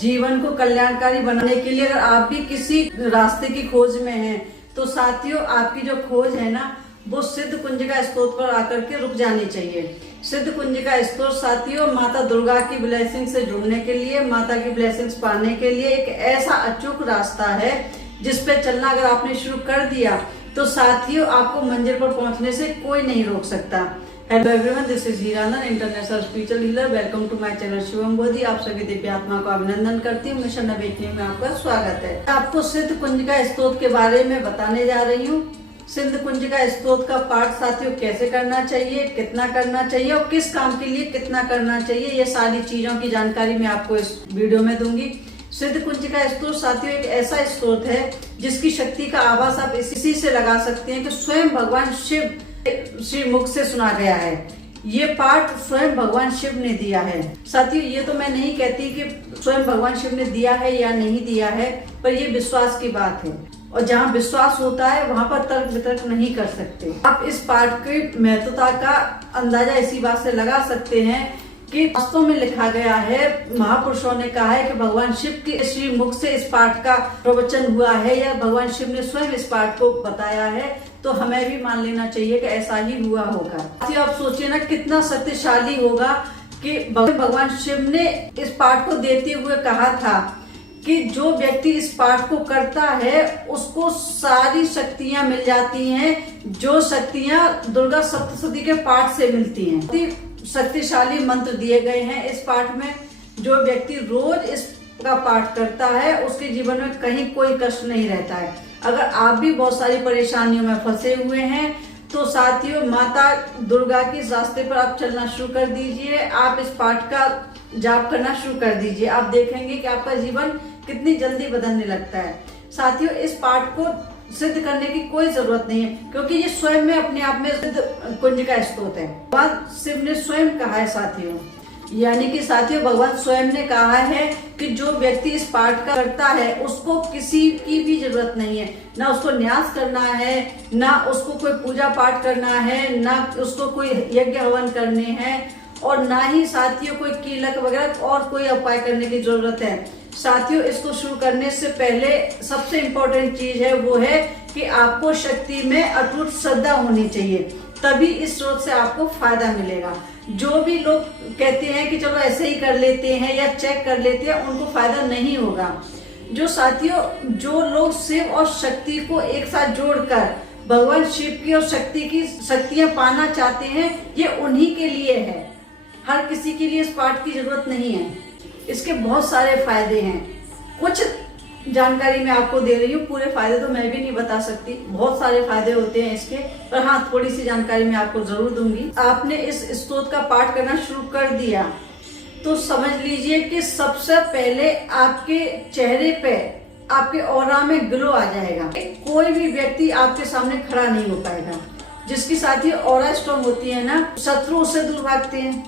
जीवन को कल्याणकारी बनाने के लिए अगर आप भी किसी रास्ते की खोज में हैं, तो साथियों आपकी जो खोज है ना, वो सिद्ध कुंजिका स्तोत्र पर आकर के रुक जानी चाहिए। सिद्ध कुंजिका स्तोत्र साथियों माता दुर्गा की ब्लेसिंग से जुड़ने के लिए, माता की ब्लेसिंग्स पाने के लिए एक ऐसा अचूक रास्ता है जिस पे चलना अगर आपने शुरू कर दिया तो साथियों आपको मंजिल पर पहुंचने से कोई नहीं रोक सकता। Hello everyone, this is Hiranand, international spiritual healer. Welcome to my channel Shivam Bodhi. आप सभी दिव्य आत्मा को अभिनंदन करती हूँ। मिशन अवेकनिंग में आपका स्वागत है। आपको सिद्ध कुंजिका स्तोत्र के बारे में बताने जा रही हूँ। सिद्ध कुंजिका स्तोत्र का पाठ साथियों कैसे करना चाहिए, कितना करना चाहिए और किस काम के लिए कितना करना चाहिए, ये सारी चीजों की जानकारी मैं आपको इस वीडियो में दूंगी। सिद्ध कुंजिका स्तोत्र साथियों एक ऐसा स्तोत्र है जिसकी शक्ति का आभास आप इसी से लगा सकते हैं कि स्वयं भगवान शिव श्री मुख से सुना गया है। ये पाठ स्वयं भगवान शिव ने दिया है। साथियों ये तो मैं नहीं कहती कि स्वयं भगवान शिव ने दिया है या नहीं दिया है, पर ये विश्वास की बात है और जहाँ विश्वास होता है वहां पर तर्क वितर्क नहीं कर सकते। आप इस पाठ की महत्वता का अंदाजा इसी बात से लगा सकते हैं कि वास्तव में लिखा गया है, महापुरुषों ने कहा है कि भगवान शिव के श्री मुख से इस पाठ का प्रवचन हुआ है या भगवान शिव ने स्वयं इस पाठ को बताया है, तो हमें भी मान लेना चाहिए कि ऐसा ही हुआ होगा। आप सोचिए ना कितना शक्तिशाली होगा कि भगवान शिव ने इस पाठ को देते हुए कहा था कि जो व्यक्ति इस पाठ को करता है उसको सारी शक्तियां मिल जाती हैं, जो शक्तियां दुर्गा सप्तशती के पाठ से मिलती हैं। शक्तिशाली मंत्र दिए गए हैं इस पाठ में। जो व्यक्ति रोज इसका पाठ करता है उसके जीवन में कहीं कोई कष्ट नहीं रहता है। अगर आप भी बहुत सारी परेशानियों में फंसे हुए हैं तो साथियों माता दुर्गा के रास्ते पर आप चलना शुरू कर दीजिए। आप इस पाठ का जाप करना शुरू कर दीजिए। आप देखेंगे कि आपका जीवन कितनी जल्दी बदलने लगता है। साथियों इस पाठ को सिद्ध करने की कोई जरूरत नहीं है, क्योंकि ये स्वयं में अपने आप में सिद्ध कुंजिका स्तोत्र है। भगवान शिव ने स्वयं कहा है साथियों, यानी कि साथियों भगवान स्वयं ने कहा है कि जो व्यक्ति इस पाठ का करता है उसको किसी की भी जरूरत नहीं है, ना उसको न्यास करना है, ना उसको कोई पूजा पाठ करना है, ना उसको कोई यज्ञ हवन करने हैं और ना ही साथियों कोई कीलक वगैरह और कोई उपाय करने की जरूरत है। साथियों इसको शुरू करने से पहले सबसे इम्पोर्टेंट चीज है वो है कि आपको शक्ति में अटूट श्रद्धा होनी चाहिए, तभी इस स्रोत से आपको फायदा मिलेगा। जो भी लोग कहते हैं कि चलो ऐसे ही कर लेते हैं या चेक कर लेते हैं, उनको फायदा नहीं होगा। जो साथियों जो लोग शिव और शक्ति को एक साथ जोड़कर भगवान शिव की और शक्ति की शक्तियां पाना चाहते हैं, ये उन्हीं के लिए है। हर किसी के लिए इस पाठ की जरूरत नहीं है। इसके बहुत सारे फायदे हैं। कुछ जानकारी मैं आपको दे रही हूँ, पूरे फायदे तो मैं भी नहीं बता सकती। बहुत सारे फायदे होते हैं इसके, पर हाँ थोड़ी सी जानकारी मैं आपको जरूर दूंगी। आपने इस स्तोत्र का पाठ करना शुरू कर दिया तो समझ लीजिए कि सबसे पहले आपके चेहरे पे, आपके ऑरा में ग्लो आ जाएगा। कोई भी व्यक्ति आपके सामने खड़ा नहीं हो पाएगा। जिसकी साथ ही ऑरा स्ट्रॉन्ग होती है ना, शत्रु उससे दूर भागते हैं,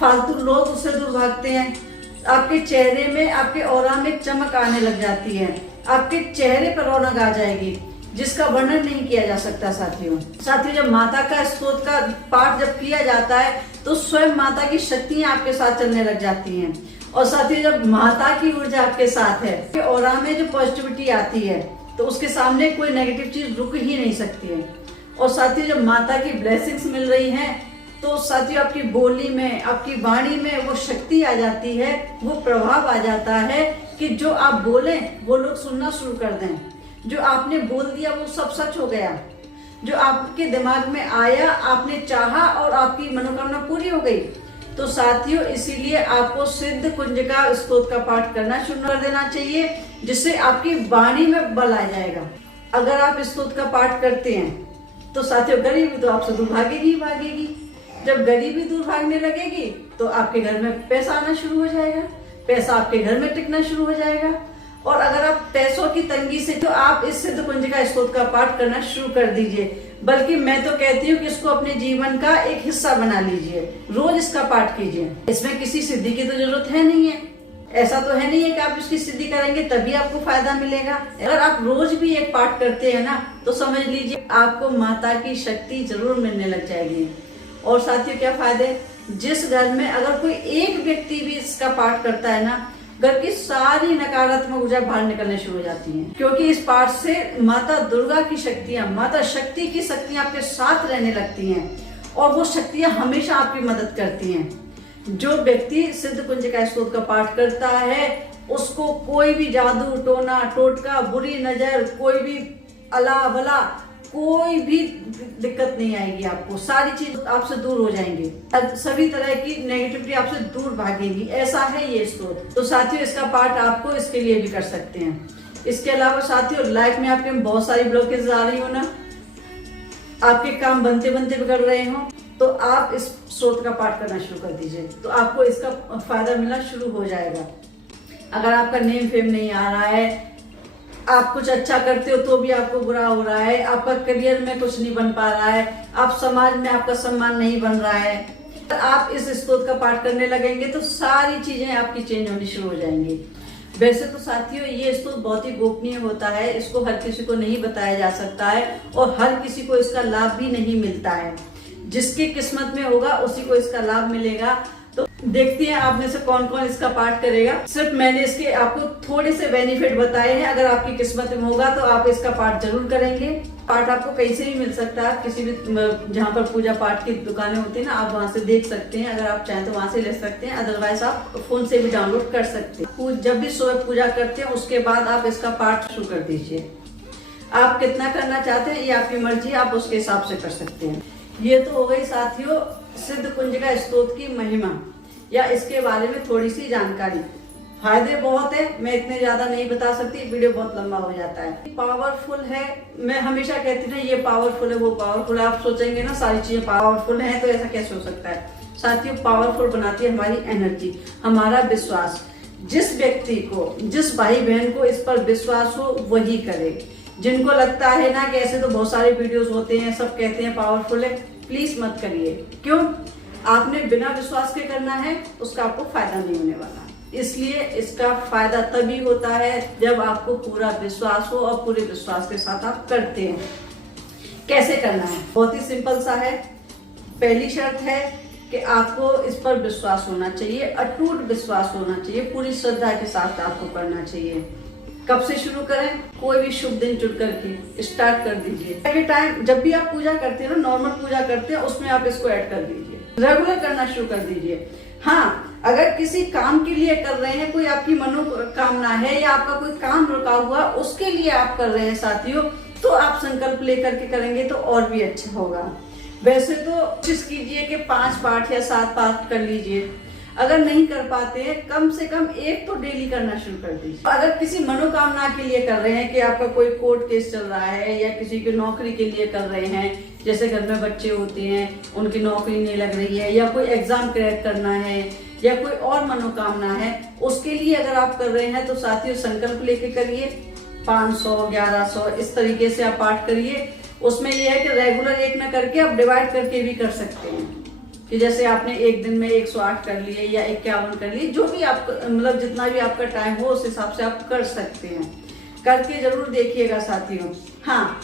फालतू लोग उससे दूर भागते हैं। आपके चेहरे में, आपके ऑरा में चमक आने लग जाती है। आपके चेहरे पर रौनक आ जाएगी जिसका वर्णन नहीं किया जा सकता। साथियों जब माता का स्तोत्र का पाठ जब किया जाता है तो स्वयं माता की शक्तियां आपके साथ चलने लग जाती हैं। और साथियों जब माता की ऊर्जा आपके साथ है, तो ऑरा में जो पॉजिटिविटी आती है तो उसके सामने कोई नेगेटिव चीज रुक ही नहीं सकती है। और साथियों जब माता की ब्लेसिंग्स मिल रही हैं तो साथियों आपकी बोली में, आपकी वाणी में वो शक्ति आ जाती है, वो प्रभाव आ जाता है कि जो आप बोलें वो लोग सुनना शुरू कर दें। जो आपने बोल दिया वो सब सच हो गया। जो आपके दिमाग में आया, आपने चाहा और आपकी मनोकामना पूरी हो गई। तो साथियों इसीलिए आपको सिद्ध कुंजिका स्तोत्र का पाठ करना शुरू कर देना चाहिए, जिससे आपकी वाणी में बल आ जाएगा। अगर आप स्तोत्र का पाठ करते हैं तो साथियों गरीबी तो आपसे दूर भागेगी ही भागेगी। जब गरीबी दूर भागने लगेगी तो आपके घर में पैसा आना शुरू हो जाएगा, पैसा आपके घर में टिकना शुरू हो जाएगा। और अगर आप पैसों की तंगी से, तो आप इस सिद्ध कुंजिका स्तोत्र का पाठ करना शुरू कर दीजिए। बल्कि मैं तो कहती हूँ कि इसको अपने जीवन का एक हिस्सा बना लीजिए, रोज इसका पाठ कीजिए। इसमें किसी सिद्धि की तो जरूरत है नहीं है। ऐसा तो है नहीं है कि आप इसकी सिद्धि करेंगे तभी आपको फायदा मिलेगा। अगर आप रोज भी एक पाठ करते हैं ना, तो समझ लीजिए आपको माता की शक्ति जरूर मिलने लग जाएगी। और साथियों क्या फायदे, जिस घर में अगर कोई एक व्यक्ति भी इसका पाठ करता है ना, घर की सारी नकारात्मक ऊर्जा बाहर निकलने शुरू हो जाती है, क्योंकि इस पाठ से माता दुर्गा की शक्तियां, माता शक्ति की शक्तियां आपके साथ रहने लगती हैं और वो शक्तियां हमेशा आपकी मदद करती हैं। जो व्यक्ति सिद्ध कुंजिका स्तोत्र का पाठ करता है उसको कोई भी जादू टोना टोटका, बुरी नजर, कोई भी अला भला, कोई भी दिक्कत नहीं आएगी। आपको सारी चीज आपसे दूर हो जाएंगी, सभी तरह की नेगेटिविटी आपसे दूर भागेगी। ऐसा है ये स्तोत्र। तो साथियों, इसका पाठ आपको इसके लिए भी कर सकते हैं। इसके अलावा साथियों, लाइफ में आपके बहुत सारी ब्लॉकेज आ रही हो ना, आपके काम बनते बनते बिगड़ रहे हो, तो आप इस स्तोत्र का पाठ करना शुरू कर दीजिए, तो आपको इसका फायदा मिलना शुरू हो जाएगा। अगर आपका नेम फेम नहीं आ रहा है, आप कुछ अच्छा करते हो तो भी आपको बुरा हो रहा है, आपका करियर में कुछ नहीं बन पा रहा है, आप समाज में आपका सम्मान नहीं बन रहा है, आप इस स्तोत्र का पाठ करने लगेंगे तो सारी चीजें आपकी चेंज होनी शुरू हो जाएंगी। वैसे तो साथियों, ये स्तोत्र बहुत ही गोपनीय होता है, इसको हर किसी को नहीं बताया जा सकता है और हर किसी को इसका लाभ भी नहीं मिलता है। जिसकी किस्मत में होगा उसी को इसका लाभ मिलेगा। तो देखते हैं आप में से कौन कौन इसका पाठ करेगा। सिर्फ मैंने इसके आपको थोड़े से बेनिफिट बताए हैं। अगर आपकी किस्मत में होगा तो आप इसका पाठ जरूर करेंगे। पाठ आपको कहीं से भी मिल सकता है, किसी भी जहाँ पर पूजा पाठ की दुकानें होती है ना, आप वहां से देख सकते हैं। अगर आप चाहें तो वहां से ले सकते हैं, अदरवाइज आप फोन से भी डाउनलोड कर सकते हैं। जब भी सुबह पूजा करते हैं उसके बाद आप इसका पाठ शुरू कर दीजिए। आप कितना करना चाहते हैं ये आपकी मर्जी, आप उसके हिसाब से कर सकते हैं। ये तो हो गई साथियों सिद्ध कुंजिका स्तोत्र की महिमा या इसके बारे में थोड़ी सी जानकारी। फायदे बहुत है, मैं इतने ज्यादा नहीं बता सकती, वीडियो बहुत लंबा हो जाता है। पावरफुल है, मैं हमेशा कहती ना ये पावरफुल है वो पावरफुल है। आप सोचेंगे ना सारी चीजें पावरफुल है तो ऐसा कैसे हो सकता है। साथियों, पावरफुल बनाती है हमारी एनर्जी, हमारा विश्वास। जिस व्यक्ति को, जिस भाई बहन को इस पर विश्वास हो वही करे। जिनको लगता है ना कि ऐसे तो बहुत सारे वीडियोस होते हैं, सब कहते हैं पावरफुल है, प्लीज मत करिए। क्यों? आपने बिना विश्वास के करना है, उसका आपको फायदा नहीं होने वाला। इसलिए इसका फायदा तभी होता है जब आपको पूरा विश्वास हो और पूरे विश्वास के साथ आप करते हैं। कैसे करना है? बहुत ही सिंपल सा है। पहली शर्त है कि आपको इस पर विश्वास होना चाहिए, अटूट विश्वास होना चाहिए, पूरी श्रद्धा के साथ आपको करना चाहिए। कब से शुरू करें? कोई भी शुभ दिन चुन करके स्टार्ट कर दीजिए। एवरी टाइम जब भी आप पूजा करते हैं ना, नॉर्मल पूजा करते हैं, उसमें आप इसको ऐड कर दीजिए, रेगुलर करना शुरू कर दीजिए। हाँ, अगर किसी काम के लिए कर रहे हैं, कोई आपकी मनोकामना है या आपका कोई काम रुका हुआ उसके लिए आप कर रहे हैं साथियों, तो आप संकल्प लेकर के करेंगे तो और भी अच्छा होगा। वैसे तो कोशिश कीजिए कि 5 पाठ या 7 पाठ कर लीजिए। अगर नहीं कर पाते हैं, कम से कम 1 तो डेली करना शुरू कर दीजिए। अगर किसी मनोकामना के लिए कर रहे हैं कि आपका कोई कोर्ट केस चल रहा है या किसी की नौकरी के लिए कर रहे हैं, जैसे घर में बच्चे होते हैं उनकी नौकरी नहीं लग रही है या कोई एग्जाम क्रैक करना है या कोई और मनोकामना है, उसके लिए अगर आप कर रहे हैं तो साथियों संकल्प लेके करिए। 500, 1100 इस तरीके से आप पाठ करिए। उसमें यह है कि रेगुलर एक न करके आप डिवाइड करके भी कर सकते हैं कि जैसे आपने एक दिन में 108 कर लिए या 51 कर लिए, जो भी आप मतलब जितना भी आपका टाइम हो उस हिसाब से आप कर सकते हैं। करके जरूर देखिएगा साथियों। हाँ,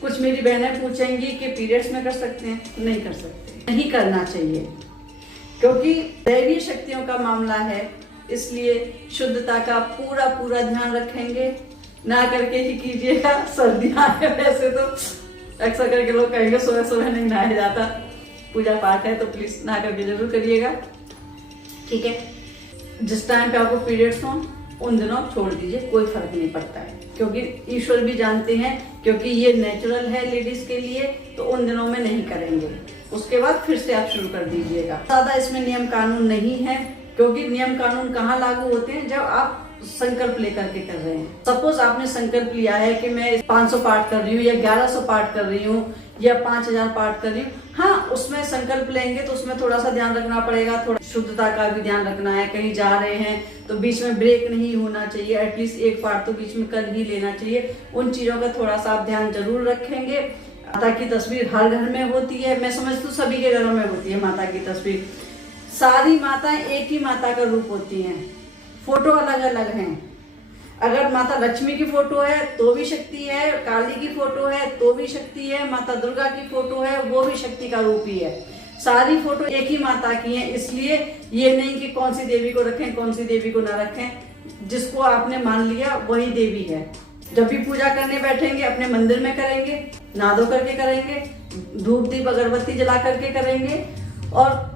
कुछ मेरी बहनें पूछेंगी कि पीरियड्स में कर सकते हैं? नहीं कर सकते, नहीं करना चाहिए, क्योंकि दैवीय शक्तियों का मामला है। इसलिए शुद्धता का पूरा पूरा ध्यान रखेंगे, ना करके ही कीजिएगा। सर्दियां है, वैसे तो अक्सर करके लोग कहेंगे सुबह सुबह नहीं नहाया जाता, पूजा पाठ है तो प्लीज ना करके जरूर करिएगा, ठीक है। जिस टाइम पे आपको पीरियड्स हो उन दिनों छोड़ दीजिए, कोई फर्क नहीं पड़ता है, क्योंकि ईश्वर भी जानते हैं, क्योंकि ये नेचुरल है लेडीज के लिए, तो उन दिनों में नहीं करेंगे। उसके बाद फिर से आप शुरू कर दीजिएगा। ज्यादा इसमें नियम कानून नहीं है, क्योंकि नियम कानून कहाँ लागू होते हैं? जब आप संकल्प लेकर के कर रहे हैं। सपोज आपने संकल्प लिया है कि मैं 500 पाठ कर रही हूँ या 1100 पाठ कर रही हूँ या 5000 पाठ कर रही हूँ। हाँ, उसमें संकल्प लेंगे तो उसमें थोड़ा सा ध्यान रखना पड़ेगा, थोड़ा शुद्धता का भी ध्यान रखना है। कहीं जा रहे हैं तो बीच में ब्रेक नहीं होना चाहिए, एटलीस्ट 1 पाठ तो बीच में कर ही लेना चाहिए। उन चीजों का थोड़ा सा आप ध्यान जरूर रखेंगे। माता की तस्वीर हर घर में होती है, मैं समझती हूँ सभी के घरों में होती है माता की तस्वीर। सारी माताएं एक ही माता का रूप होती हैं, फोटो अलग अलग हैं। अगर माता लक्ष्मी की फोटो है तो भी शक्ति है, काली की फोटो है तो भी शक्ति है, माता दुर्गा की फोटो है वो भी शक्ति का रूप ही है। सारी फोटो एक ही माता की हैं, इसलिए ये नहीं कि कौन सी देवी को रखें कौन सी देवी को ना रखें, जिसको आपने मान लिया वही देवी है। जब भी पूजा करने बैठेंगे अपने मंदिर में करेंगे, नहा धो करके करेंगे, धूप दीप अगरबत्ती जला करके करेंगे। और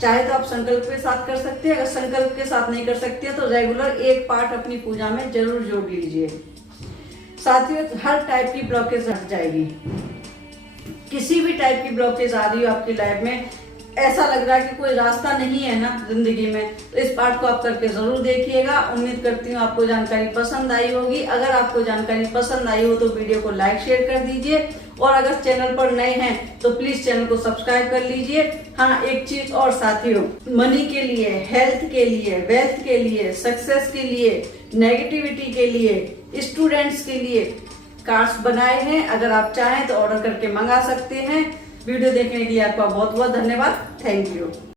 चाहे तो आप संकल्प के साथ कर सकते हैं, अगर संकल्प के साथ नहीं कर सकते तो रेगुलर एक पाठ अपनी पूजा में जरूर जोड़ लीजिए। साथियों, हर टाइप की ब्लॉकेज हट जाएगी। किसी भी टाइप की ब्लॉकेज आ रही हो आपकी लाइफ में, ऐसा लग रहा है कि कोई रास्ता नहीं है ना जिंदगी में, तो इस पाठ को आप करके जरूर देखिएगा। उम्मीद करती हूँ आपको जानकारी पसंद आई होगी। अगर आपको जानकारी पसंद आई हो तो वीडियो को लाइक शेयर कर दीजिए, और अगर चैनल पर नए हैं तो प्लीज चैनल को सब्सक्राइब कर लीजिए। हाँ, एक चीज और साथियों, मनी के लिए, हेल्थ के लिए, वेल्थ के लिए, सक्सेस के लिए, नेगेटिविटी के लिए, स्टूडेंट्स के लिए कार्ड्स बनाए हैं। अगर आप चाहें तो ऑर्डर करके मंगा सकते हैं। वीडियो देखने के लिए आपका बहुत बहुत धन्यवाद। Thank you.